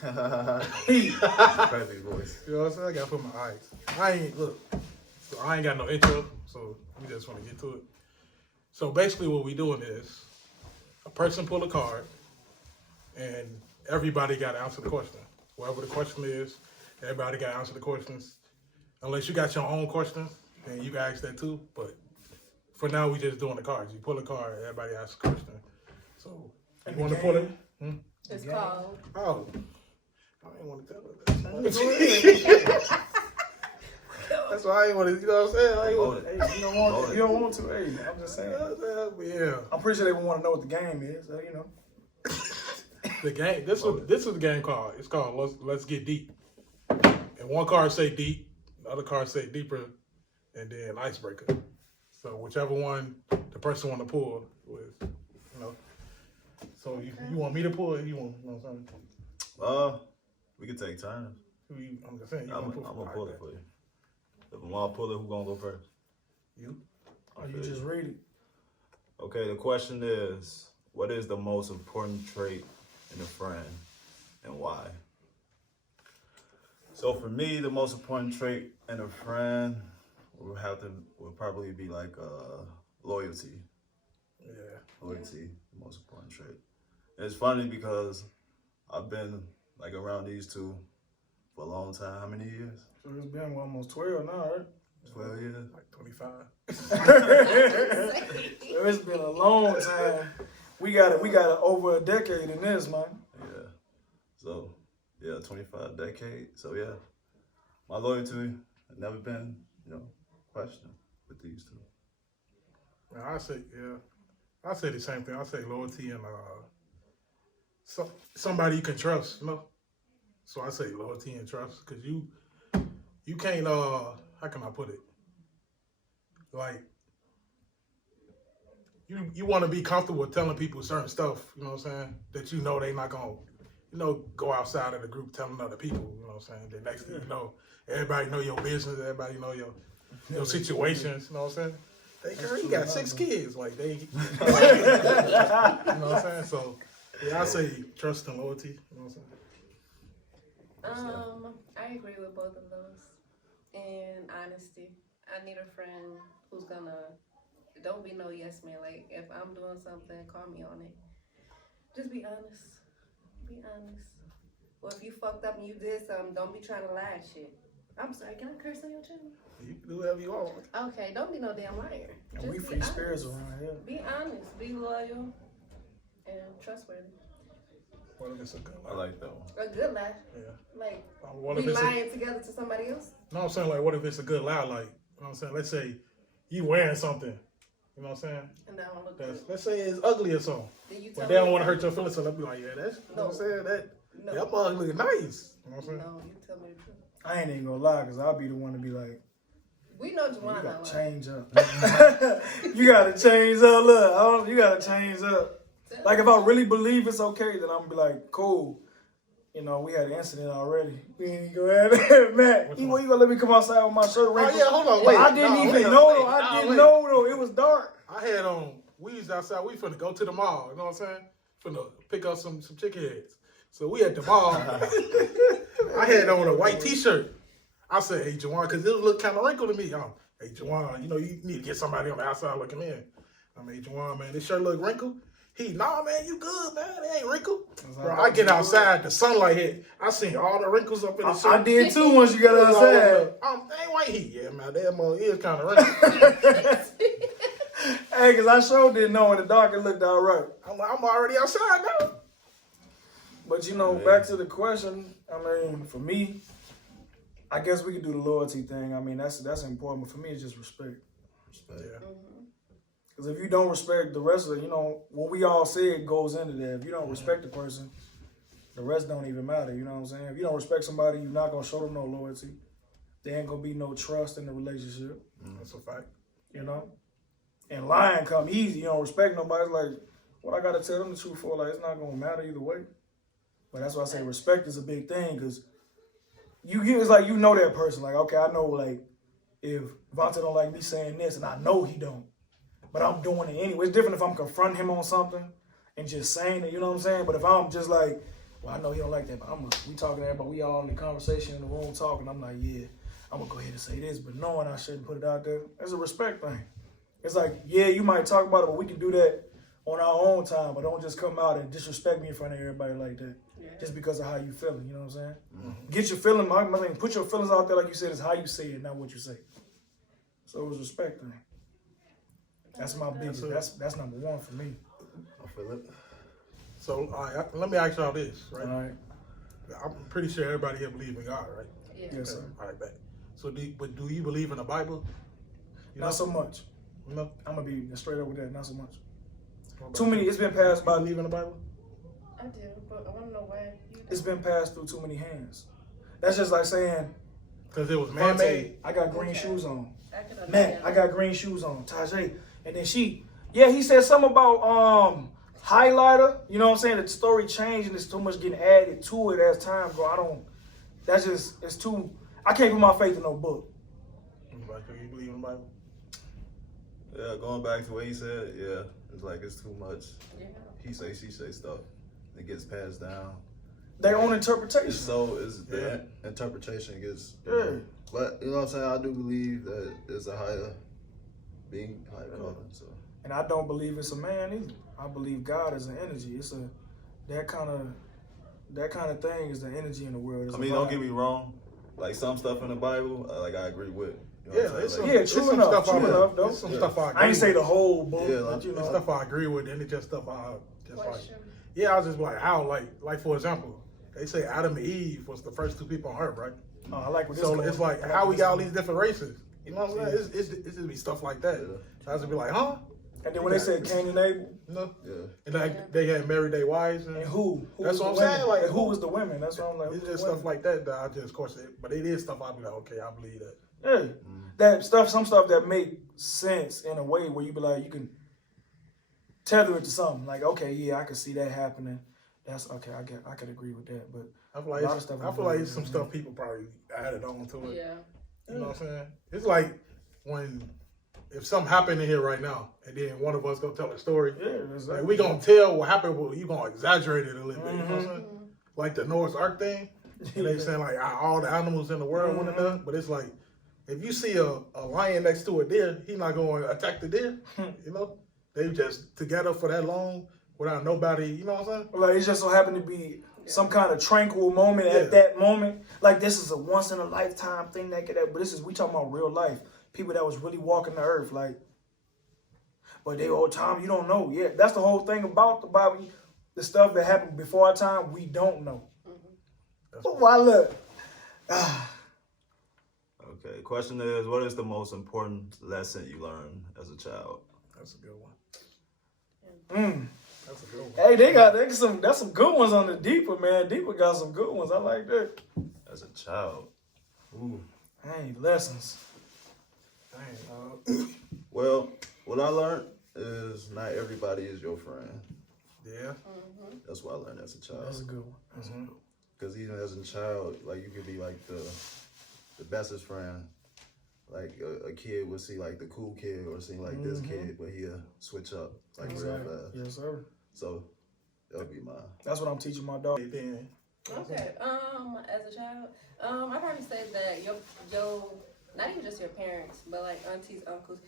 Perfect voice. You know what I'm saying? I gotta put my eyes. I ain't got no intro, so we just want to get to it. So basically, what we doing is a person pull a card, and everybody got to answer the question. Whatever the question is, everybody got to answer the questions. Unless you got your own question, then you can ask that too. But for now, we just doing the cards. You pull a card, everybody asks a question. So you want to pull it? It's called. Oh, I didn't want to tell her that. That's why I ain't want to. You know what I'm saying? I ain't want Hey, to. You don't want to. Hey, I'm just saying. Yeah. I'm pretty sure they would want to know what the game is. You know. The game. This is the game called. It's called Let's Get Deep. And one card say deep, the other card say deeper, and then icebreaker. So whichever one the person want to pull with, you know. So you want me to pull it? You want? You know what I'm saying? We can take turns. I'm just saying. I'm gonna pull it for you. If I want to pull it, who gonna go first? You. Or you just read it. Okay, the question is, what is the most important trait in a friend and why? So for me, the most important trait in a friend would probably be like loyalty. Yeah. Loyalty, the most important trait. And it's funny because I've been like around these two for a long time. How many years? So it's been almost 12 now, right? 12 years. Like 25. So it's been a long time. We got over a decade in this, man. Yeah. So, 25 decades. So, yeah, my loyalty has never been, questioned with these two. I say the same thing. I say loyalty and somebody you can trust, you know. So I say loyalty and trust, because you can't how can I put it? Like you want to be comfortable telling people certain stuff, you know what I'm saying? That you know they not gonna, go outside of the group telling other people, you know what I'm saying? The next thing you know, everybody know your business, everybody know your situations, you know what I'm saying? Hey, girl, you got 6 kids, like they, you know what I'm saying? So I say trust and loyalty, you know what I'm saying? I agree with both of those. And honesty. I need a friend who's gonna, don't be no yes man. Like, if I'm doing something, call me on it. Just be honest. Be honest. Or if you fucked up and you did something, don't be trying to lie and shit. I'm sorry, can I curse on your channel? You can do whatever you want. Okay, don't be no damn liar. And Just we be free honest. spirits around here. Be honest, be loyal, and trustworthy. What if it's a good lie? I like that one. A good lie. Yeah. Like, What we if it's lying together to somebody else? No, I'm saying, like, what if it's a good lie? Like, you know what I'm saying? Let's say you wearing something, you know what I'm saying? And that don't look good. Let's say it's ugly or something. Then you But tell they don't me want to hurt your feelings, so they'll be like, yeah, that's, you know what I'm saying? That mug look nice. You know what I'm saying? No, you tell me the truth. I ain't even gonna lie, because I'll be the one to be like, We know you Juwan gotta not lying. change up. You gotta change up. Look, you gotta change up. Like, if I really believe it's okay, then I'm gonna be like, cool. We had an incident already. We ain't go ahead, Matt. You gonna let me come outside with my shirt wrinkled? Oh, yeah, hold on, wait. I didn't even know though. I didn't know though. It was dark. I had we was outside, we finna go to the mall, you know what I'm saying? Finna pick up some chicken heads. So we at the mall. I had on a white t-shirt. I said, hey, Juwan, because it looked kind of wrinkled to me. Hey, Juwan, you need to get somebody on the outside looking in. Hey, Juwan, man, this shirt look wrinkled. Nah, man, you good, man. It ain't wrinkled. Bro, I get outside, the sunlight hit. I seen all the wrinkles up in the shirt. I did too once you got outside. Ain't white heat. Yeah, man, that mug is kind of wrinkled. Hey, because I sure didn't know in the dark it looked all right. I'm already outside now. But, back to the question, for me, I guess we could do the loyalty thing. That's important. But for me, it's just respect. Yeah. Because if you don't respect the rest of it, what we all said goes into that. If you don't respect the person, the rest don't even matter. You know what I'm saying? If you don't respect somebody, you're not going to show them no loyalty. There ain't going to be no trust in the relationship. That's a fact. And lying come easy. You don't respect nobody. It's like, what I got to tell them the truth for? Like, it's not going to matter either way. But that's why I say respect is a big thing, because it's like that person. Like, okay, I know, like, if Vontae don't like me saying this, and I know he don't, but I'm doing it anyway. It's different if I'm confronting him on something and just saying it, you know what I'm saying? But if I'm just like, well, I know he don't like that, but we talking to everybody, we all in the conversation in the room talking. I'm like, yeah, I'm gonna go ahead and say this, but knowing I shouldn't put it out there, it's a respect thing. It's like, yeah, you might talk about it, but we can do that on our own time, but don't just come out and disrespect me in front of everybody like that. Yeah. Just because of how you feeling, you know what I'm saying? Mm-hmm. Get your feeling, my thing, put your feelings out there like you said, is how you say it, not what you say. So it was respect thing. That's my biggest, that's number one for me. I feel it. So, all right, let me ask y'all this, right? All right. I'm pretty sure everybody here believes in God, right? Yeah. Yes, sir. All right, bet. So, do you believe in the Bible? You Not so much. No. I'm gonna be straight up with that, not so much. What about Too you? many, it's been passed You by, believe in the Bible? I do, but I want to know why you it's don't. been passed through too many hands. That's just like saying, Because it was man-made. I got green Okay. shoes on. I could Man, understand. I got green shoes on. Tajay. And then he said something about highlighter. You know what I'm saying? The story changed and there's too much getting added to it as time go. It's too, I can't put my faith in no book. Like, you believe in the Bible? Yeah, going back to what he said, yeah, it's like it's too much. Yeah. He say, she say stuff. It gets passed down. Their own It's interpretation. so is the Yeah. interpretation gets. Yeah. But you know what I'm saying? I do believe that there's a higher being, higher calling. So And I don't believe it's a man either. I believe God is an energy. It's that kind of thing is the energy in the world. It's I a mean, don't vibe. get me wrong. Like some stuff in the Bible, like I agree with. You know Yeah, what I'm it's saying? some, Like, it's true some enough, stuff true I, enough, though. it's some Yeah. stuff I agree I ain't say with. the whole book, Yeah, but you It's know. stuff I agree with, and it's just stuff I just like. Question. Yeah, I was just like, how? Like for example, they say Adam and Eve was the first two people on Earth, right? Oh, I like what this So going. it's like, I how we this got all going. these different races? You know what I'm saying? It's just be stuff like that. I was just be like, huh? And then when they said Cain and Abel, You know? yeah. And like they had married their wives, and and who That's was what the I'm women? saying, like, And who who- was the women? That's what I'm like. it's who's just the stuff women? like that I just, of course, but it is stuff I be like, okay, I believe that. Yeah, that stuff. Some stuff that make sense in a way where you be like, you can tether it to something. Like, okay, yeah, I can see that happening. That's okay. I could agree with that. But I feel like A lot of it's, stuff I is feel like really it's some good, stuff people probably added on to it. Yeah. You know what I'm saying? It's like if something happened in here right now, and then one of us go tell a story, yeah, it's like we gonna tell what happened, but you gonna exaggerate it a little bit. You know what I'm saying? Like the Noah's Ark thing, and they saying like all the animals in the world wouldn't have done, but it's like if you see a lion next to a deer, he not going to attack the deer. You know, they just together for that long without nobody. You know what I'm saying? Like it just so happened to be some kind of tranquil moment Yeah. at that moment. Like this is a once in a lifetime thing that could happen. But this is we talking about real life. People that was really walking the earth. Like, but they old time you don't know. Yeah, that's the whole thing about the Bible. The stuff that happened before our time, we don't know. But why look? Okay. Question is, what is the most important lesson you learned as a child? That's a good one. That's a good one. Hey, that's some good ones on the Deeper, man. Deeper got some good ones. I like that. As a child. Ooh. Hey, lessons. Dang, Well, what I learned is not everybody is your friend. yeah. That's what I learned as a child. That's a good one. That's a good one. Because even as a child, like you could be like the bestest friend. Like a kid would see like the cool kid or see like this kid, but he'll switch up like real fast. Yes, sir. So that would be mine. That's what I'm teaching my dog. Then Okay. As a child, I probably say that your not even just your parents, but like aunties, uncles,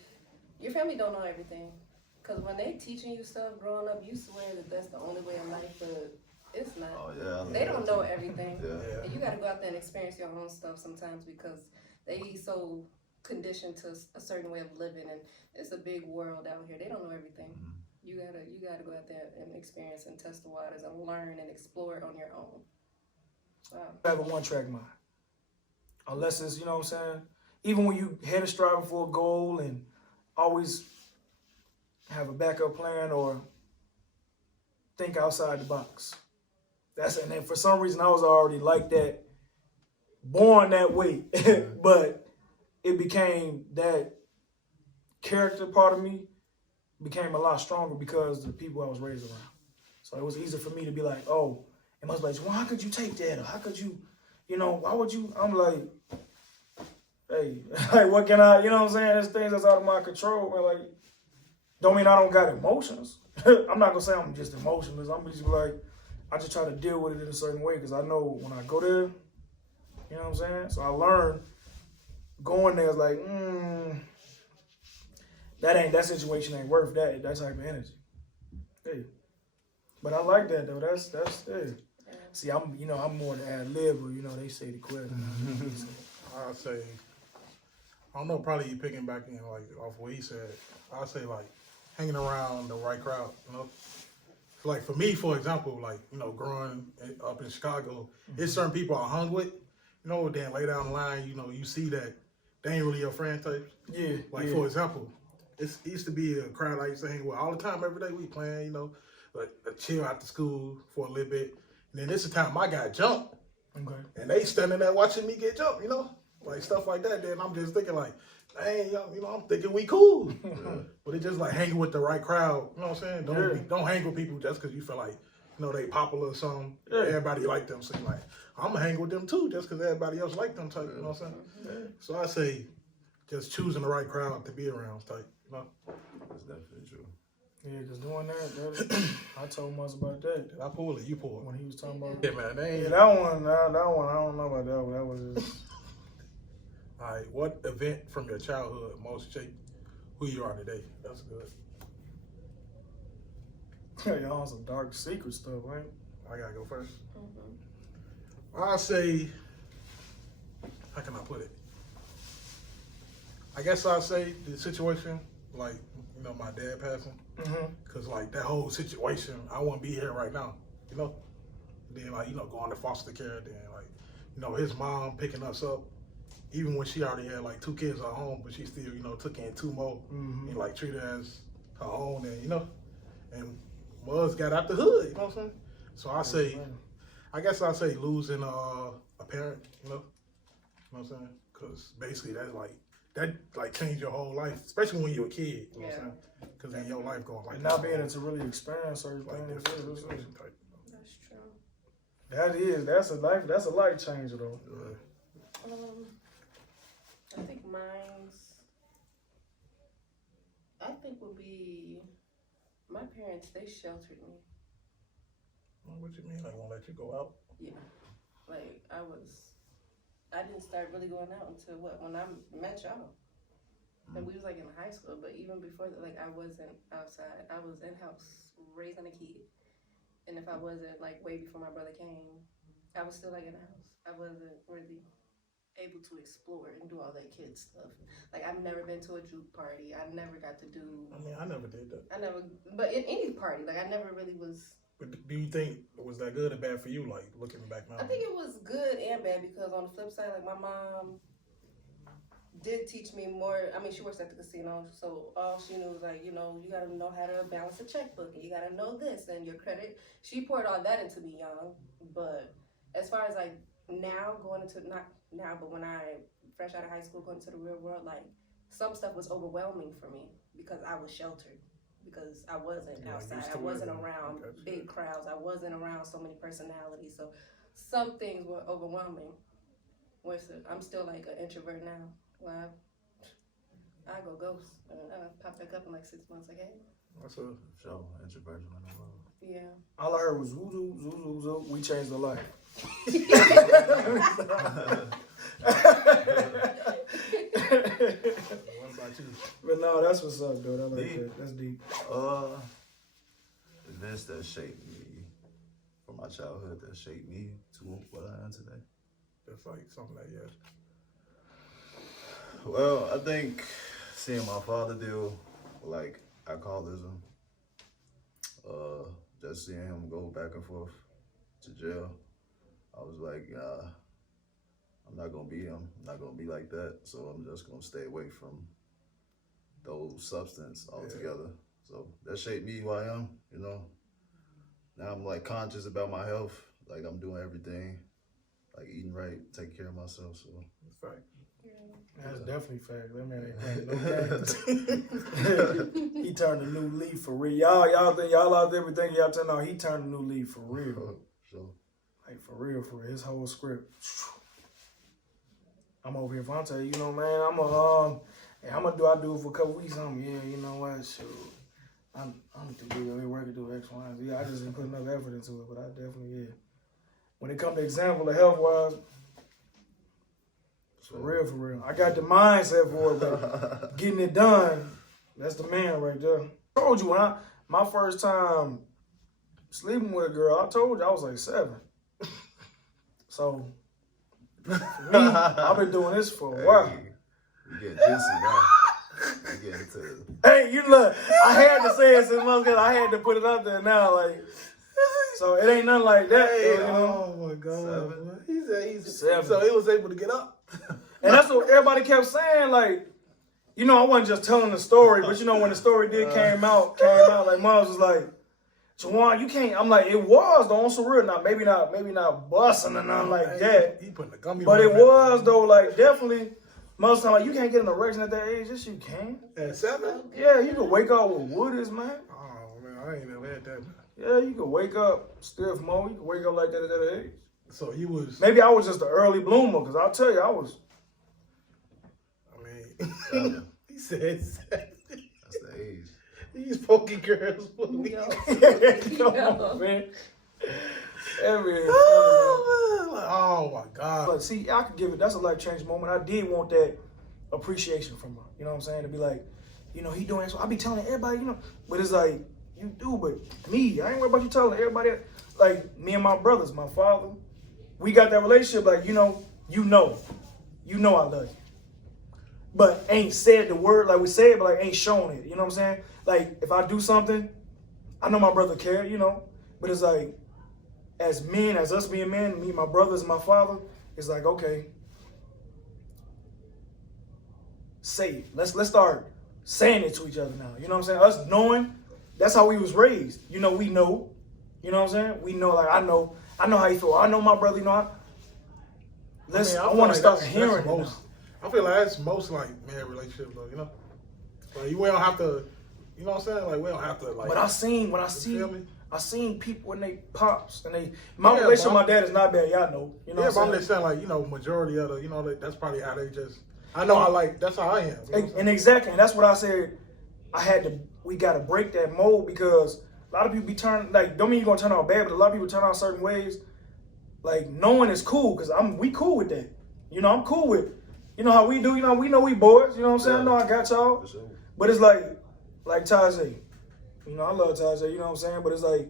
your family don't know everything. Cause when they teaching you stuff growing up, you swear that that's the only way in life, but it's not. Oh yeah. I They know don't that know too. everything. Yeah. And you gotta go out there and experience your own stuff sometimes because they so conditioned to a certain way of living, and it's a big world out here. They don't know everything. You gotta go out there and experience and test the waters and learn and explore it on your own. Wow. Have a one-track mind. Unless it's, you know what I'm saying? Even when you headed striving for a goal and always have a backup plan or think outside the box. And then for some reason I was already like that, born that way. But it became that character part of me became a lot stronger because of the people I was raised around. So it was easy for me to be like, oh, it must be like, well, how could you take that? Or how could you, why would you? I'm like, hey, like, what can I, you know what I'm saying? There's things that's out of my control, man. Like, don't mean I don't got emotions. I'm not gonna say I'm just emotionless. I'm just like, I just try to deal with it in a certain way because I know when I go there, you know what I'm saying? So I learned going there is like, that situation ain't worth that type of energy. Hey. But I like that though. That's hey. See, I'm more the ad lib, or they say the question. I'll say, I don't know, probably you picking back in like off what he said. I'll say like hanging around the right crowd, Like for me, for example, like, growing up in Chicago, it's certain people I hung with, then lay down the line, you see that they ain't really your friend type. Yeah. Like for example, it used to be a crowd I used to hang with all the time, every day we playing, but chill after school for a little bit. And then this is the time I got jumped. Okay. And they standing there watching me get jumped, like stuff like that. Then I'm just thinking like, dang, I'm thinking we cool. But it's just like hanging with the right crowd. You know what I'm saying? Don't hang with people just because you feel like, they popular or something. Yeah. Everybody like them. So you're like, I'm gonna hang with them too just because everybody else like them type. You know what I'm saying? So I say, just choosing the right crowd to be around type. That's definitely true. Yeah, because doing that, I told Muzz about that. I pull it, you pull it. When he was talking about Yeah, man. They ain't... Yeah, that one, I don't know about that one. That was just... All right, what event from your childhood most shaped who you are today? That's good. Y'all on some dark secret stuff, right? I gotta go first. I'll say, how can I put it? I guess I'll say the situation, like, my dad passing. Because, like, that whole situation, I wouldn't be here right now, Then, like, going to foster care, then, like, his mom picking us up, even when she already had, like, 2 kids at home, but she still, took in 2 more and, like, treated her as her own, and, and Muzz got out the hood, you know what I'm saying? So I guess I'll say losing a parent, you know what I'm saying? Because basically that changed your whole life, especially when you're a kid, you know what I'm saying? Because then your life going like and not being able to really experience certain like things. this situation type. That's true. That's a life changer though. I think would be my parents. They sheltered me. What you mean? They won't let you go out? Yeah, like I didn't start really going out until when I met y'all. And we was like in high school, but even before that, like I wasn't outside. I was in house raising a kid, and if I wasn't like way before my brother came, I was still like in the house. I wasn't really able to explore and do all that kid stuff. Like I've never been to a juke party. I never got to do. I mean, I never did that. But in any party, like I never really was. But do you think was that good or bad for you? Like looking back now, I think it was good and bad because on the flip side, like my mom did teach me more. I mean, she works at the casino, so all she knew was like, you gotta know how to balance a checkbook, and you gotta know this and your credit. She poured all that into me young. But as far as like now going into not now, but when I fresh out of high school going into the real world, like some stuff was overwhelming for me because I was sheltered. Because I wasn't outside, I wasn't around big crowds, I wasn't around so many personalities. So some things were overwhelming. I'm still like an introvert now. Well, I go ghost. I pop back up in like 6 months. Like, hey. That's a show introversion in the world. Yeah. All I heard was zoo, zoo, zoo, zoo. We changed the life. What about you? But no, that's what's up, dude. I like that. That's deep. Events that shaped me from my childhood that shaped me to what I am today. Just like something like that. Well, I think seeing my father deal with like alcoholism, just seeing him go back and forth to jail, I was like, I'm not gonna be him. I'm not gonna be like that. So I'm just gonna stay away from those substances altogether. So that shaped me who I am, Now I'm like conscious about my health. Like I'm doing everything, like eating right, taking care of myself. So That's right. That's definitely fact. That man ain't playing no games. He turned a new leaf for real. Y'all think y'all out there thinking y'all telling no, he turned a new leaf for real. Sure. Like for real, his whole script. I'm over here. If I'm telling you, man, I'm gonna do it for a couple weeks. Yeah, you know what? Shoot, I'm too big of a work to do X, Y, and Z. I just didn't put enough effort into it, but I definitely When it comes to example of health wise, for real. I got the mindset for it, but getting it done, that's the man right there. I told you when my first time sleeping with a girl, I told you I was like 7. So for me, I've been doing this for a while. You get juicy now. You get into Hey, you look, I had to say it since months ago. I had to put it out there now, like. So it ain't nothing like that. Hey, you know? oh my God. 7. He said he's 7. So he was able to get up. And that's what everybody kept saying, like, you know, I wasn't just telling the story, but you know, when the story came out, like Mom was like, Juwan, you can't. I'm like, it was though, on some real. Now maybe not busting or nothing like that. He putting the gummy. But it was though, like definitely. Most of the time, like, you can't get an erection at that age. Yes, you can. At 7? Yeah, you can wake up with woodies, man. Oh man, I ain't never had that. Yeah, you can wake up stiff mo. You can wake up like that at that age. So he was. Maybe I was just an early bloomer, because I'll tell you, I was. I mean, 7. he said 7. That's the age. These pokey girls. Yo. Come on, man. Oh my God. But see, I could give it, that's a life changing moment. I did want that appreciation from her. You know what I'm saying? To be like, you know, he doing so. I be telling everybody, you know, but it's like, you do, but me, I ain't worried about you telling everybody. Like, me and my brothers, my father, we got that relationship, like, you know I love you. But ain't said the word, like we said, but like ain't shown it. You know what I'm saying? Like, if I do something, I know my brother care, you know, but it's like, as men, as us being men, me, my brothers, and my father, it's like, okay, say it. Let's start saying it to each other now. You know what I'm saying? Us knowing, that's how we was raised. You know, we know. You know what I'm saying? We know, like, I know how you feel. I know my brother, you know, I want to start hearing it now. I feel like that's most like man relationship though, you know? Like we don't have to, you know what I'm saying? Like we don't have to like. But feel me? I seen people when they pops and my Yeah, relationship bro. with my dad is not bad, y'all know. You know Yeah, what but I'm I'm saying? just saying like, you know, majority of the, you know, that's probably how they just, I know I like, that's how I am. You know what I'm And saying? exactly, and that's what I said. We got to break that mold because a lot of people be turning, like, don't mean you're going to turn out bad, but a lot of people turn out certain ways. Like, knowing is cool because we cool with that. You know, I'm cool with, you know how we do, you know we boys, you know what I'm saying? I know I got y'all. For sure. But it's like Tajay. You know, I love Tajay, you know what I'm saying? But it's like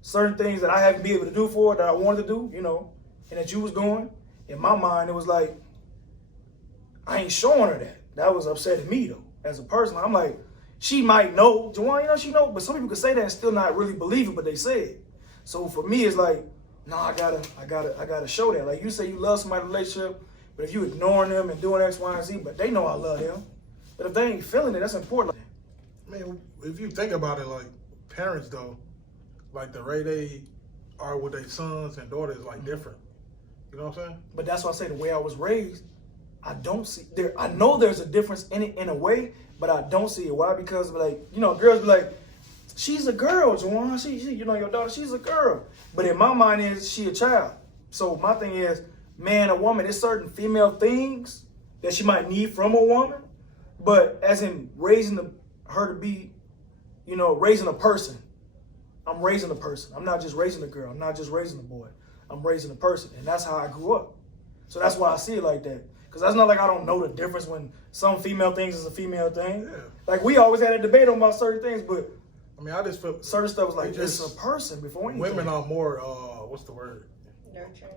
certain things that I haven't been able to do for her that I wanted to do, you know, and that you was doing. In my mind, it was like, I ain't showing her that. That was upsetting me though, as a person. I'm like, she might know, Juwan, you know, she know, but some people could say that and still not really believe it, but they say it. So for me, it's like, no, I gotta show that. Like you say, you love somebody in a relationship, but if you ignoring them and doing X, Y, and Z, but they know I love them. But if they ain't feeling it, that's important. Man, if you think about it, like parents though, like the way they are with their sons and daughters, like different. You know what I'm saying? But that's why I say the way I was raised, I don't see there. I know there's a difference in it in a way, but I don't see it. Why? Because like, you know, girls be like, she's a girl, Juwan. She, you know, your daughter, she's a girl. But in my mind is she a child. So my thing is, man, a woman, there's certain female things that she might need from a woman, but as in raising her to be, you know, raising a person. I'm raising a person. I'm not just raising a girl. I'm not just raising a boy. I'm raising a person, and that's how I grew up. So that's why I see it like that. Because that's not like I don't know the difference when some female things is a female thing. Yeah. Like we always had a debate about certain things, but I mean, I just feel certain stuff was like, It it's just- a person before anything. women are more, what's the word? Nurturing.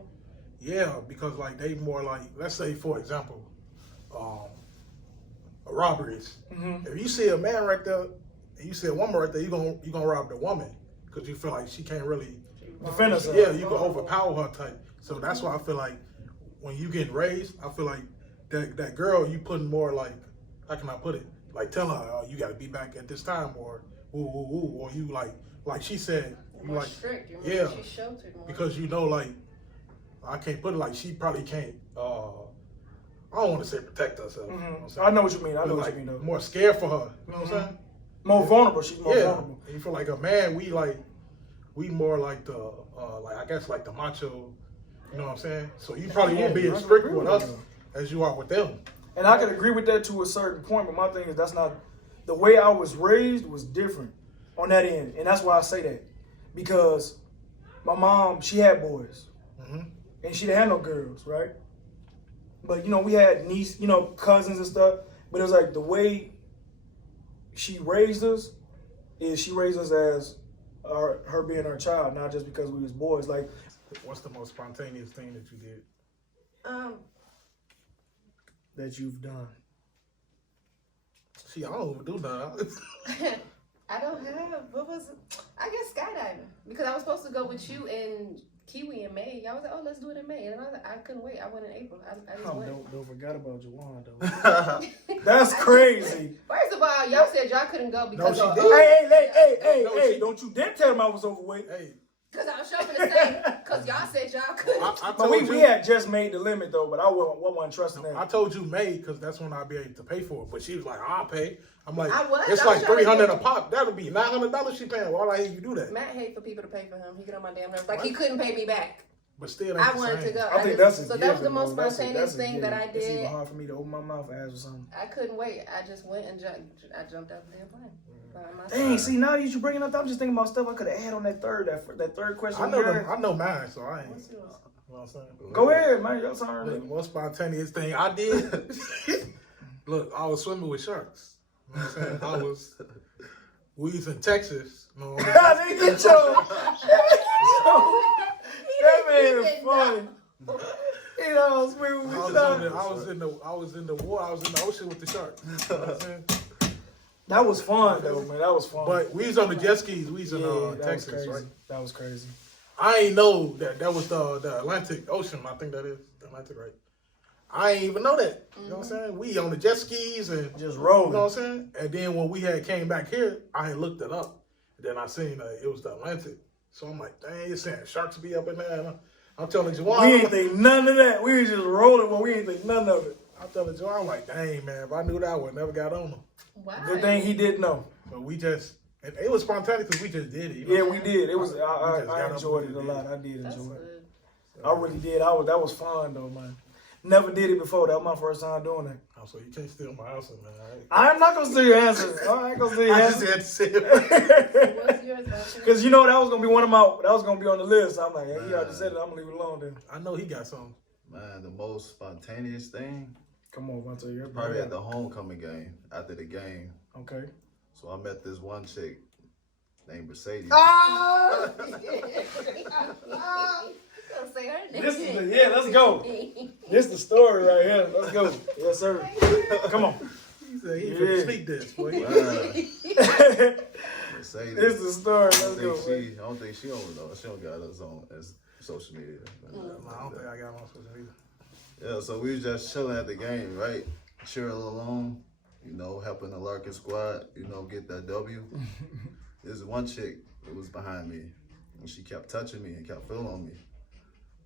Yeah, because like they more like, let's say for example, robberies. Mhm. If you see a man right there, and you see a woman right there, you gonna rob the woman because you feel like she can't really. Defend herself. Yeah, you can overpower her type. So that's why I feel like when you get raised, I feel like that girl you putting more like, how can I put it? Like tell her you got to be back at this time, or or you like she said, you More like strict. You're yeah, she's sheltered more. because you know like I can't put it like she probably can't. I don't want to say protect herself. You know what I'm saying? I know what you mean. I know But, what like, you mean though. more scared for her. You know what I'm saying? More vulnerable. She's more Yeah. vulnerable. And you feel like a man, we more like the like I guess like the macho. You know what I'm saying? So you probably won't be Yeah, as I strict agree with with us you. as you are with them. And I can agree with that to a certain point, but my thing is that's not the way I was raised was different. on that end, and that's why I say that because my mom, she had boys, and she didn't have no girls, right? But we had niece, cousins and stuff. But it was like the way she raised us is she raised us as her being our child, not just because we was boys. Like, What's the most spontaneous thing that you did? that you've done. See, I don't even do that. I don't have, what was it? I guess skydiving. Because I was supposed to go with you and Kiwi in May. Y'all was like, oh, let's do it in May. And I was like, I couldn't wait. I went in April. I just went. Don't forget about Jawan, though. That's crazy. First of all, y'all said y'all couldn't go because No, of she did. Hey, don't you dare tell him I was overweight. Hey, because I was shopping the same. Because y'all said y'all couldn't. I But told we you. had just made the limit, though, but I wasn't trusting that. I told you May because that's when I'll be able to pay for it. But she was like, I'll pay. I'm like, I was. it's I was like trying to $300 get- a pop. That'll be $900 she paying. Why would I hear you do that? Matt hate for people to pay for him. He get on my damn nerves. Like, he couldn't pay me back. But still, I ain't the wanted to same. go. I think that's a So given, that was the most though. spontaneous That's a thing that I given. It's did. even hard for me to open my mouth and ask for something. I couldn't wait. I just went and I jumped out the damn plane. By myself. Dang, see, now that you bringing up, I'm just thinking about stuff I could have had on that third question. I know them. I know mine, so I ain't. What's yours? You know what I'm saying? Go ahead, man. Your turn. Look, the most spontaneous thing I did. Look, I was swimming with sharks. You know what I'm saying? We was in Texas. You know what I mean? Get your. That man is funny. You know, swimming with sharks. I was in the water. I was in the ocean with the sharks. You know what I'm saying? That was fun, though, man. That was fun. But we was on the jet skis. We was in that was Texas, crazy. right? That was crazy. I ain't know that was the Atlantic Ocean. I think that is the Atlantic, right? I ain't even know that. You know what I'm saying? We on the jet skis and Just rolling. You know what I'm saying? And then when we had came back here, I had looked it up. And then I seen it was the Atlantic. So I'm like, dang, it's saying sharks be up in there. And I'm telling Juwan, We ain't think none of that. We was just rolling, but we ain't think none of it. I'm telling Juwan, I'm like, dang, man, if I knew that, I would never got on them. Why? Good thing he didn't know. But we just, and it was spontaneous because we just did it. You know? Yeah, we did. It was. We just got I up enjoyed and it a did lot. I did That's enjoy it. good. I really did. That was fun though, man. Never did it before. That was my first time doing it. Oh, so you can't steal my answer, man. All right? I'm not gonna steal your answer. I ain't gonna steal your I just answer. had to say it. What's yours, Walter? Because that was gonna be that was gonna be on the list. I'm like, he already said it. I'm gonna leave it alone then. I know he got something. Man, the most spontaneous thing, Come on, Vontae. You're probably at the homecoming game, after the game. Okay. So I met this one chick named Mercedes. Don't say her name. This is let's go. This the story right here. Let's go. Yes, sir. Come on. He said he Yeah. finna sneak this, boy. Man, Mercedes. This is the story. I Let's don't go. think I don't think she don't know. She don't got us on as social media. No, I don't think I got him on social media. Yeah, so we was just chilling at the game, right? Cheering along, helping the Larkin squad, get that W. There's one chick that was behind me, and she kept touching me and kept feeling on me.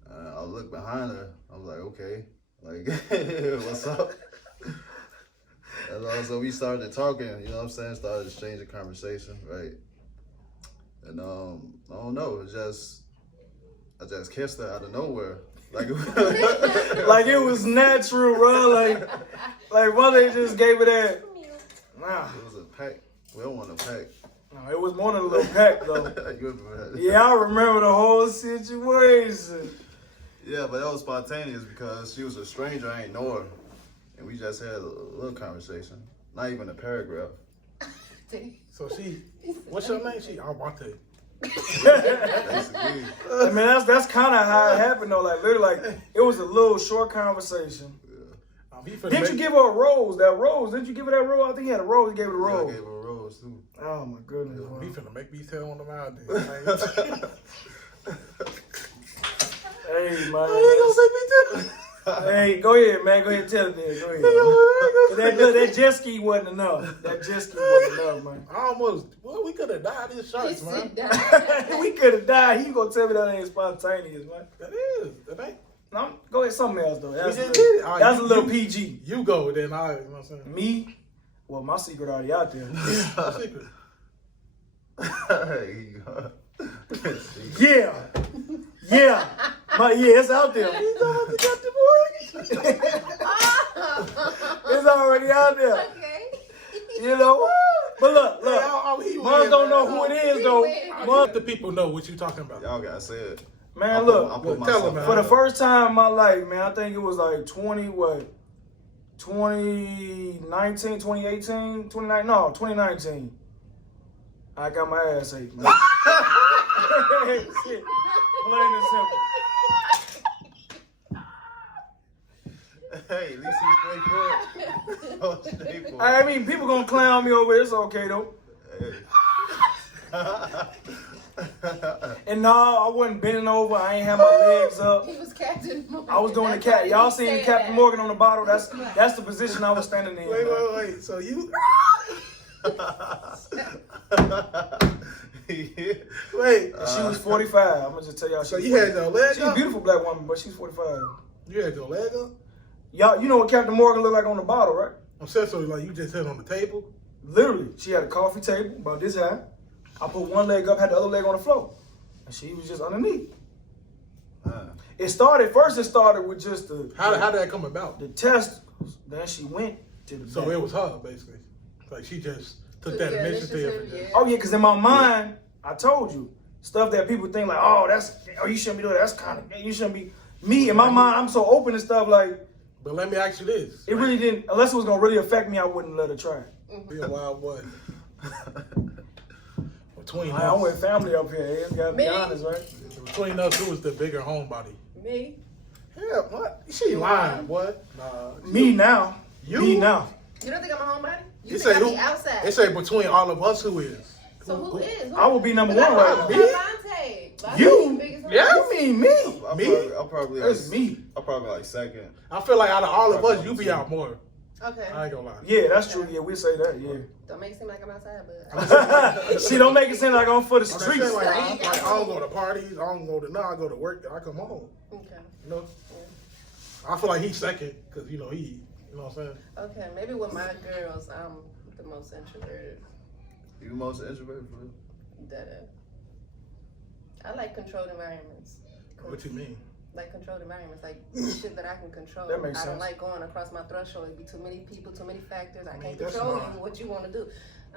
I looked behind her. I was like, okay, like, what's up? And so we started talking, started exchanging conversation, right? And I don't know, I just kissed her out of nowhere. Like, Like it was natural, bro. Like one day just gave it that. Nah, it was a pack. We don't want a pack. no, it was more than a little pack though. You remember that? Yeah, I remember the whole situation. Yeah, but that was spontaneous because she was a stranger. I ain't know her. And we just had a little conversation. Not even a paragraph. So what's your name? I want to. Basically. I mean, that's kind of how it happened though. Like literally, like it was a little short conversation. Didn't you give her a rose? That rose? Didn't you give her that rose? I think he had a rose. He gave it a Yeah, I rose. gave her a rose too. Oh my goodness. He Man. finna make me tell on them out there. Hey man. He gonna Hey, go ahead, man. Go ahead and tell it then. Go ahead. That jet ski wasn't enough. That jet ski wasn't enough, man. we could have died in sharks, man. We could have died. He gonna tell me that ain't spontaneous, man. That ain't. No, go ahead, something else though. That's, just did it. All right, that's a little you- PG. You go, then you know what I'm saying? Me, well, my secret already out there. What's secret? There you go. Yeah, it's out there. It's already out there. Okay. You know. But look. I Oh, he Mons don't know who it is though. win. Mons, Let the people know what you talking about. Y'all gotta say it. man, I look. put tell myself them, man. For the out. first time in my life, man, I think it was like 2019, 2018, 2019. I got my ass ate, man. Shit. Plain and simple. Hey, at least he's straightforward. Oh, straightforward. I mean, people gonna clown me over it. It's okay though. And no, I wasn't bending over. I ain't had my legs up. He was Captain Morgan. I was doing the That's cat. why Y'all he seen said Captain that. Morgan on the bottle? That's the position I was standing in. Wait. So you? Wait. She was 45. I'm gonna just tell y'all. So she you had your leg She's a up? beautiful black woman, but she's 45. You had your leg up? Y'all, you know what Captain Morgan looked like on the bottle, right? I'm saying so like you just had on the table. Literally, she had a coffee table about this high. I put one leg up, had the other leg on the floor, and she was just underneath. It started with just the How did that come about? the test. Then she went to the So back. it was her basically. Like she just took that Yeah, initiative. And yeah. just, Oh yeah, because in my mind, I told you stuff that people think like, oh, you shouldn't be doing that. That's kind of, you shouldn't be. Me in my mind, I'm so open to stuff like but let me ask you this. it really didn't. Unless it was gonna really affect me, I wouldn't let her try it. Be a wild boy. Between I us, went family up here. It's gotta be Me? honest, right? between us, who was the bigger homebody? Me? Yeah, what? She lying, what? Nah. Me now. You? Me now. You don't think I'm a homebody? You It think say I who? be outside? It say between all of us, who is? So who is? Who I would be number Because one I right follow now. Levante. Levante's You? the biggest Yeah? homebody. You mean me? I'm probably That's me. I'm probably like second. I feel like out of all of us, you be out more. Okay. I ain't gonna lie. Yeah, that's true. Yeah, we say that. Yeah. Don't make it seem like I'm outside, but She don't make it seem like I'm for the I'm just streets. saying, like, I don't go to parties. I don't go to I go to work. I come home. okay. You know. I feel like he's second because you know he. You know what I'm saying? Okay, maybe with my girls, I'm the most introverted. You the most introverted for real? That I like controlled environments. What you mean? Like controlled environments, like shit that I can control. That makes I don't sense. like going across my threshold. It'd be too many people, too many factors. I mean, can't that's control not- you, what you want to do.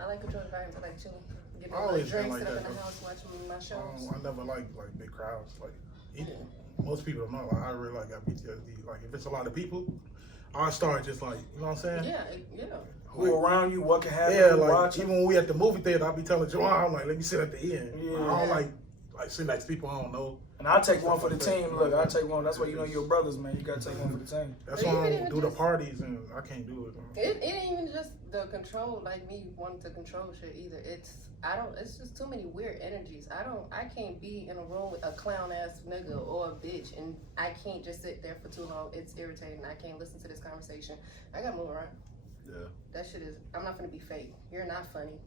I like controlled environments. I like chilling, getting I a always little drink, been sit like up in that, the house, watching my shows. I never like big crowds. Like most people don't know. Like, I really like got PTSD. Like if it's a lot of people, I start just like you know what I'm saying. Yeah. Who around you? What can happen? Yeah, who like watching? even when we at the movie theater, I be telling Joanne, I'm like, let me sit at the end. Yeah. I don't like sit next to people I don't know. And I take one for the team. Look, I take one. That's why you know you're brothers, man. You gotta take one for the team. That's But why you I can don't even do the just- parties and I can't do it. It ain't even just the control, like me wanting to control shit either. It's just too many weird energies. I can't be in a room with a clown ass nigga or a bitch and I can't just sit there for too long. It's irritating. I can't listen to this conversation. I gotta move around. Yeah. That shit is, I'm not gonna be fake. You're not funny.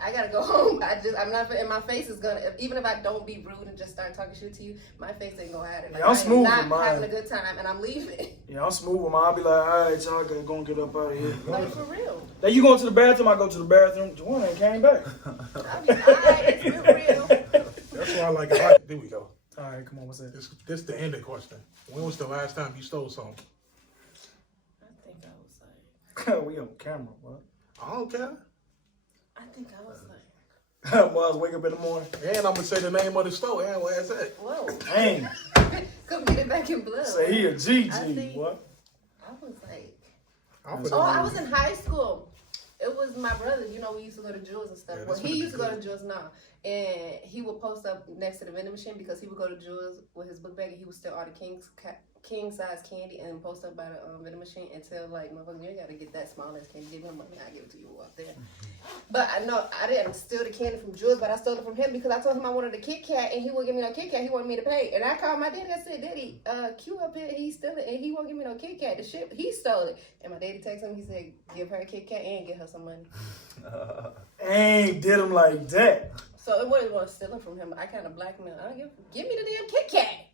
I gotta go home. I'm not, and my face is gonna, even if I don't be rude and just start talking shit to you, my face ain't gonna have it. Like, Yeah, I'm smooth I am with not mine. having a good time and I'm leaving. Yeah, I'm smooth with mine. I'll be like, all right, y'all gonna get up out of here. Like, for real. Now you going to the bathroom? I go to the bathroom. Juwan ain't came back. I be, alright, it's real, real. That's why I like it. There we go. All right, come on, what's that? This the ending question. When was the last time you stole something? I think I was like, We on camera, bro. I don't care. I think I was like, Mars wake up in the morning. And I'm gonna say the name of the store. And where's that? whoa. Dang. Come get it back in blood. Say he a I GG, think- what? I was like, I'm oh, I was in high school. It was my brother. You know, we used to go to Jewels and stuff. Yeah, Well, that's he what used to they go do. to Jewels now. And he would post up next to the vending machine because he would go to Jewels with his book bag and he would steal all the king size candy and post up by the vending machine and tell like, motherfucker, you ain't gotta get that small ass candy. Give me money, I'll give it to you up there. But I know I didn't steal the candy from Jewels, but I stole it from him because I told him I wanted a Kit Kat and he wouldn't give me no Kit Kat. He wanted me to pay. And I called my daddy. I said, Daddy, Q up here, he stole it and he won't give me no Kit Kat. The shit, he stole it. And my daddy texted him. He said, give her a Kit Kat and get her some money. Ain't did him like that. So it wasn't one stealing from him. I kind of blackmailed. I give me the damn Kit Kat.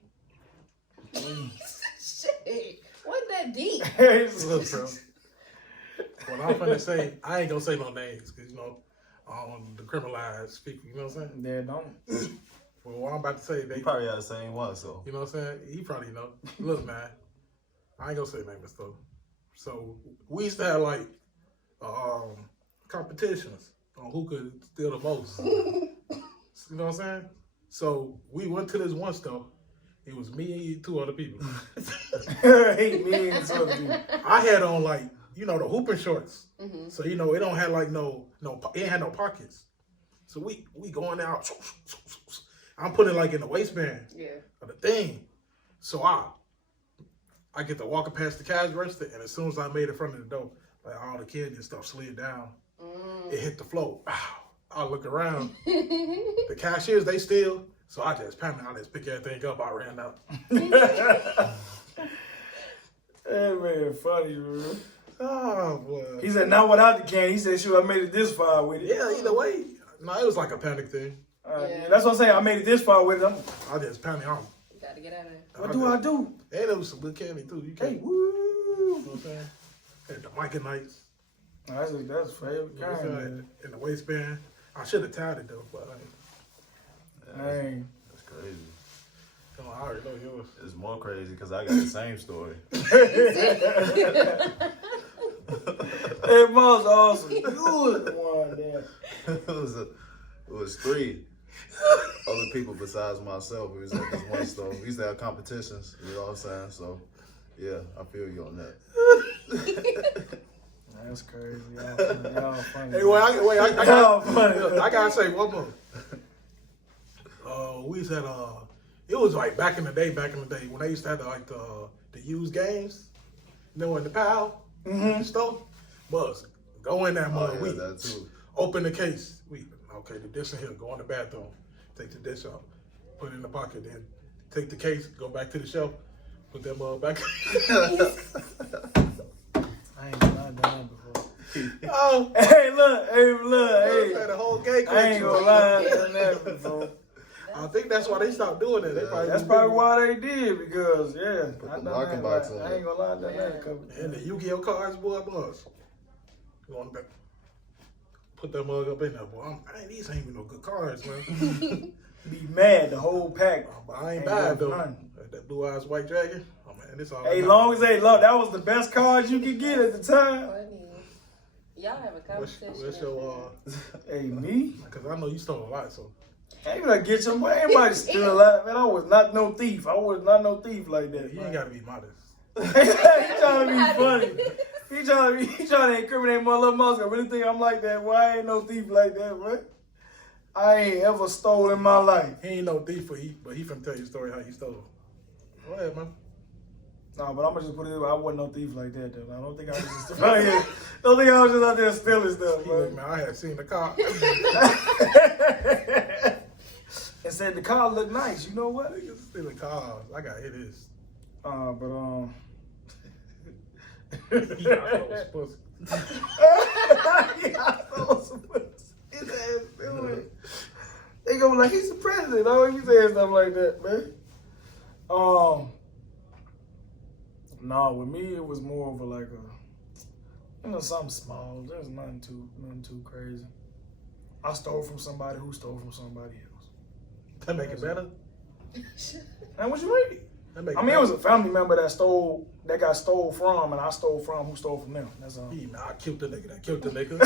Shit, wasn't that deep? Look, bro. What I'm finna say, I ain't gonna say no names because you know I don't want to criminalize people. You know what I'm saying? Yeah, don't. Well, what I'm about to say, they, You probably got the same one, so. you know what I'm saying? He probably know. Look, man, I ain't gonna say names though. So we used to have like competitions. on who could steal the most. You know what I'm saying? So we went to this one store. It was me and 2 other people. Hate me and some people. I had on like, you know, the hooping shorts. So, you know, it don't have like it ain't had no pockets. So we going out. I'm putting it like in the waistband of the thing. So I get to walking past the cash register, and as soon as I made it in front of the door, like all the candy and stuff slid down. It hit the floor. I look around. The cashiers, they still. So I just panicked. I just picked everything up. I ran out. That man funny, bro. Oh, boy. He said, not without the candy. He said, shoot, I made it this far with it. Yeah, either way. No, it was like a panic thing. Yeah, that's what I'm saying. I made it this far with it. I just panicked. You gotta get out of there. What do I do? And there was some good candy, too. You Hey, can't. woo. You know what I'm saying? And the Micah Nights. That's favorite You know what I'm kind, saying? man. In the waistband. I should have tied it, though, but Dang. That's crazy. come on, I already know yours. It's more crazy because I got the same story. Hey, Mom's awesome. You was the one there. It was 3 other people besides myself. We was at this one store. We used to have competitions. You know what I'm saying? So, yeah, I feel you on that. That's crazy. Y'all funny. Hey, I Y'all funny. look, I gotta say one more. We used to have, it was like back in the day when they used to have the used games, you know, in the PAL store. Buzz, go in that mug. Yeah, that too. Open the case. Okay, the dish in here. Go in the bathroom. Take the dish out. Put it in the pocket. Then take the case. Go back to the shelf. Put that mug back. I ain't done that before. Oh, Hey, look, hey. the whole game. I ain't gonna lie, I ain't done that before. I think that's why they stopped doing it. That's probably why they did, because, yeah. Put I the done marker that, box like, on I ain't gonna lie, I done that a couple And times. the Yu-Gi-Oh cards, boy, Buzz. Going back. Put that mug up in there, boy. These ain't even no good cards, man. Be mad, the whole pack. But I ain't Ain't bad, worth though. nothing. That Blue Eyes White Dragon. Oh, man, this all Hey, that long as they love, that was the best cards you could get at the time. Funny. Y'all have a conversation. What's your, Hey, me? because I know you stole a lot, so. I ain't gonna get your money. Anybody steal a lot, man. I was not no thief. I was not no thief like that. You ain't got to be modest. He trying to be funny. He trying to incriminate my little mouse. I really think I'm like that. Why I ain't no thief like that, man? I ain't ever stole in my life. He ain't no thief, but he finna tell you a story how he stole. Go ahead, man. No, but I'm gonna just put it I wasn't no thief like that, though. I don't think I was just don't think I was just out there stealing stuff, Look, man. man, I had seen the car. And said the car looked nice. You know what? Niggas stealing cars. I got hit his. But He got those pussy. His ass doing it. They go like he's the president. I always be saying stuff like that, man. No, with me it was more of a like a, something small. There's nothing too crazy. I stole from somebody who stole from somebody else. That make it better. And what you mean? That make I mean, it was a family member that got stole from, and I stole from who stole from them. That's all. I killed the nigga. I killed the nigga.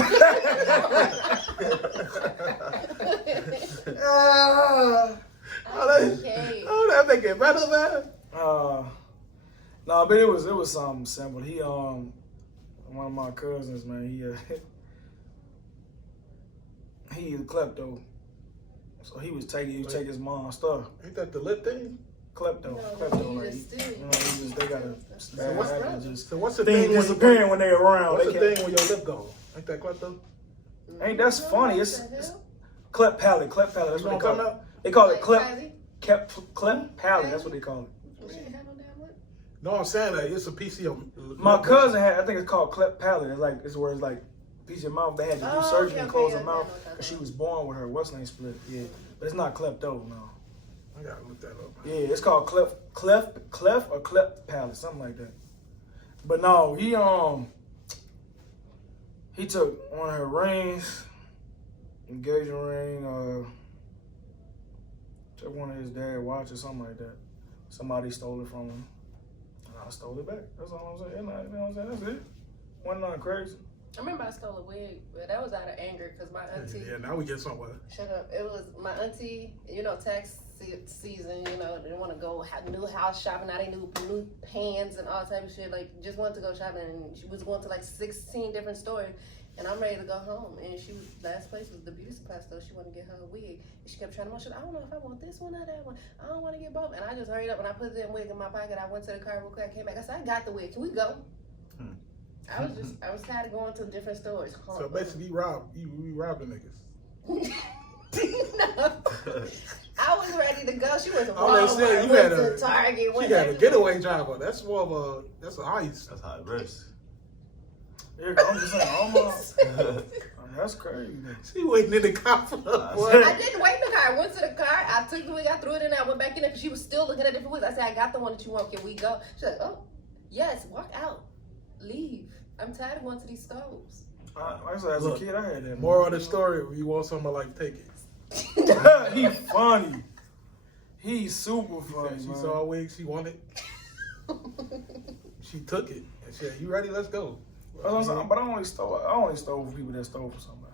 Okay. Oh, that make it better, man. No, but it was something simple. He one of my cousins, man. He a klepto, so he was taking his mom's stuff. Ain't that the lip thing? Klepto, like they got a bad habit of just So what's the things thing disappearing when they around. What's They the can't- thing when your lip go? Ain't that klepto? Ain't that's funny? It's clep palate. That's You what know they what I'm call talking it. about? They call it Crazy? clep palate. That's what they call it. She ain't have no damn lip. No, I'm saying that it's a piece of My cousin had, I think it's called cleft palate. It's where it's like piece of your mouth. They had to do Oh, surgery and close her okay, mouth okay. because she was born with her what's name split. Yeah, but it's not klepto, no. I gotta look that up. Yeah, it's called cleft or cleft palate, something like that. But no, he took one of her rings, engagement ring, took one of his dad's watch or something like that. Somebody stole it from him. And I stole it back. That's all I'm saying. You know what I'm saying? That's it. Wasn't nothing crazy. I remember I stole a wig, but that was out of anger because my auntie. Yeah, now we get somewhere. Shut up. It was my auntie, tax season, they want to go new house shopping. Now they new pans and all type of shit. Like, just wanted to go shopping. And she was going to like 16 different stores. And I'm ready to go home. And last place was the beauty supply store. She wanted to get her a wig. And she kept trying to I don't know if I want this one or that one. I don't want to get both. And I just hurried up and I put the wig in my pocket. I went to the car real quick. I came back. I said, I got the wig. Can we go? I was tired of going to different stores. So basically, you robbed the niggas. No. I was ready to go. She was I was saying, you went had to Target. She got a getaway driver. That's more of that's a heist. That's high risk. Yeah, I'm just saying, almost. That's crazy. She waiting in the car for her boy. I didn't wait in the car. I went to the car. I took the wig. I threw it in there. I went back in there because she was still looking at different wigs. I said, I got the one that you want. Can we go? She's like, oh, yes. Walk out. Leave. I'm tired of going to these stores. Like I said, as a kid, I had that. More of the story, you want something like take it. He funny. He's super funny. She man. saw a wig she wanted. She took it and said, "You ready? Let's go." That's what I'm saying, but I only stole from people that stole from somebody.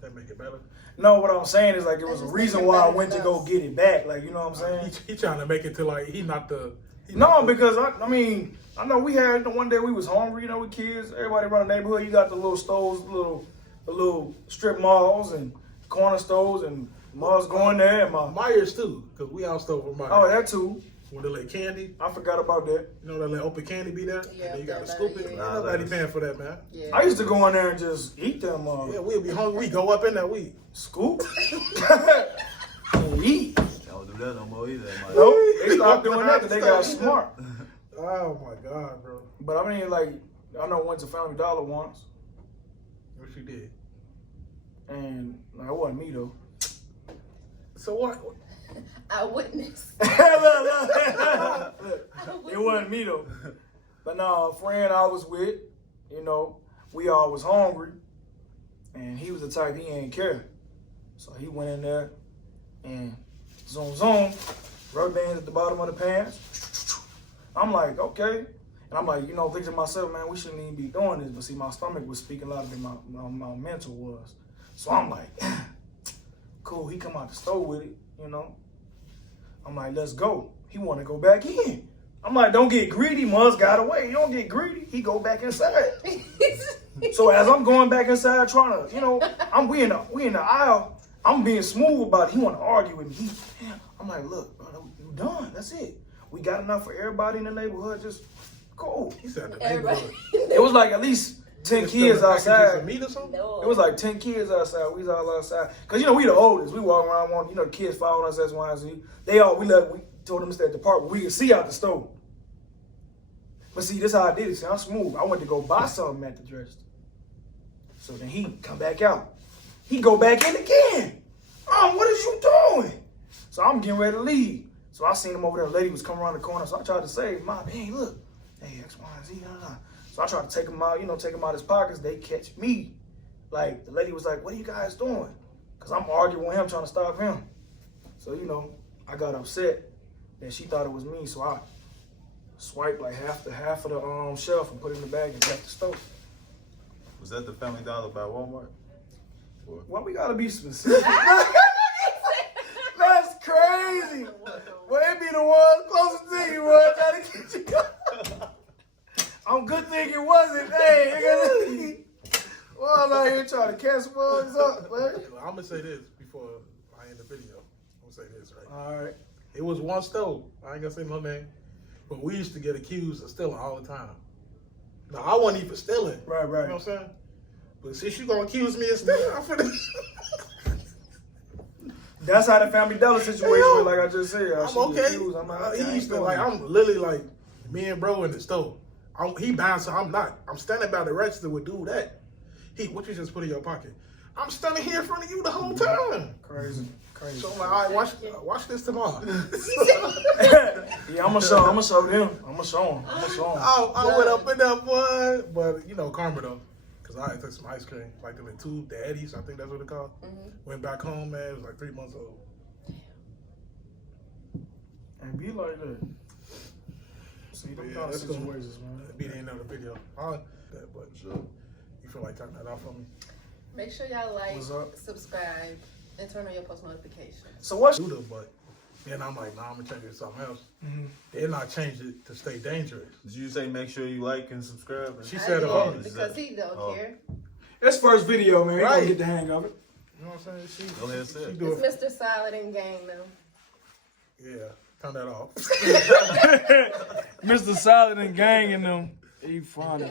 That make it better. No, what I'm saying is like it was a reason why I went to go get it back. Like, you know what I'm saying? He trying to make it to like he not the. No, because I mean, I know we had the one day we was hungry, with kids. Everybody around the neighborhood, you got the little stores, the little strip malls and corner stores, and malls going there. And Myers too, because we all stole from Myers. Oh, that too. When they let candy, I forgot about that. you know, they let open candy be there, Yeah, and then you got to yeah, scoop it. yeah. Ain't nobody paying for that, man. Yeah. I used to go in there and just eat them. Yeah, we'll be hungry. We go up in there, we. Scoop. And eat. Don't do that no more either. Nope, they stopped doing that because they got smart. Oh my God, bro. But I mean, like, I know I went to Family Dollar once, What you did? and it wasn't me though. So what? I witnessed. It wasn't me though. But no, a friend I was with, we all was hungry, and he was the type he ain't care. So he went in there and zoom, rubber bands at the bottom of the pants. I'm like, okay. And I'm like, thinking to myself, man, we shouldn't even be doing this. But see, my stomach was speaking louder than my mental was. So I'm like, cool, he come out the store with it, I'm like, let's go. He want to go back in. I'm like, don't get greedy. Muzz got away. You don't get greedy. He go back inside. So as I'm going back inside, trying to, we in the aisle. I'm being smooth about it. He want to argue with me. I'm like, look, brother, you done. That's it. We got enough for everybody in the neighborhood. Just go. He said the Everybody. neighborhood. It was like at least 10 kids outside. Meat or something? No. It was like 10 kids outside. We was all outside. Cause we the oldest. We walk around, the kids following us, X, Y, and Z. We told them to stay at the park where we could see out the store. But see, this how I did it. See, I'm smooth. I went to go buy something at the dress. So then he come back out. He go back in again. What is you doing? So I'm getting ready to leave. So I seen him over there. A lady was coming around the corner. So I tried to say, Mom, hey, look. Hey, X, Y, and Z. So I tried to take him out, take him out of his pockets. They catch me. Like, the lady was like, what are you guys doing? Because I'm arguing with him, trying to stop him. So, I got upset that she thought it was me. So I swiped like half of the shelf and put it in the bag and left the store. Was that the Family Dollar by Walmart? Or- Why we gotta be specific? That's crazy. Well, it be the one closest to you, boy. Trying to get you. I'm good thinking it wasn't. Hey, well, I'm out here trying to catch boys up, man. I'm gonna say this before I end the video. I'm gonna say this right. All right. It was one store. I ain't gonna say no name, but we used to get accused of stealing all the time. Now I wasn't even stealing. Right. You know what I'm saying? But since you gonna accuse me of stealing, I'm finna. That's how the Family Dollar situation, like I just said. I'm okay. He used to I'm literally like me and bro in the store. He bouncing. I'm not. I'm standing by the register with dude that. What you just put in your pocket? I'm standing here in front of you the whole time. Crazy. So I'm like, all right, watch this tomorrow. Yeah, I'm gonna show them. I'm gonna show them. I went up in that one, but karma though, cause I had took some ice cream, like them two, the Eddies, I think that's what they're called. Mm-hmm. Went back home, man. It was like 3 months old. And be like that. See, them kind of that's gonna situations, man. be the end of the video. But Sure. you feel like turning that off for me? Make sure y'all like, What's up? subscribe, and turn on your post notifications. So what's Do them, but then I'm like, nah, I'm gonna change it to something else. Mhm. Then I changed it to stay dangerous. Did you say make sure you like and subscribe? She I said it did, for me. because he don't Oh. care. That's first video, man? You Right. gonna get the hang of it. You know what I'm saying? Go ahead, say it. do It's it. Mr. Solid and Gang now. Yeah, turn that off. Mr. Solid and Gang and them. He funny.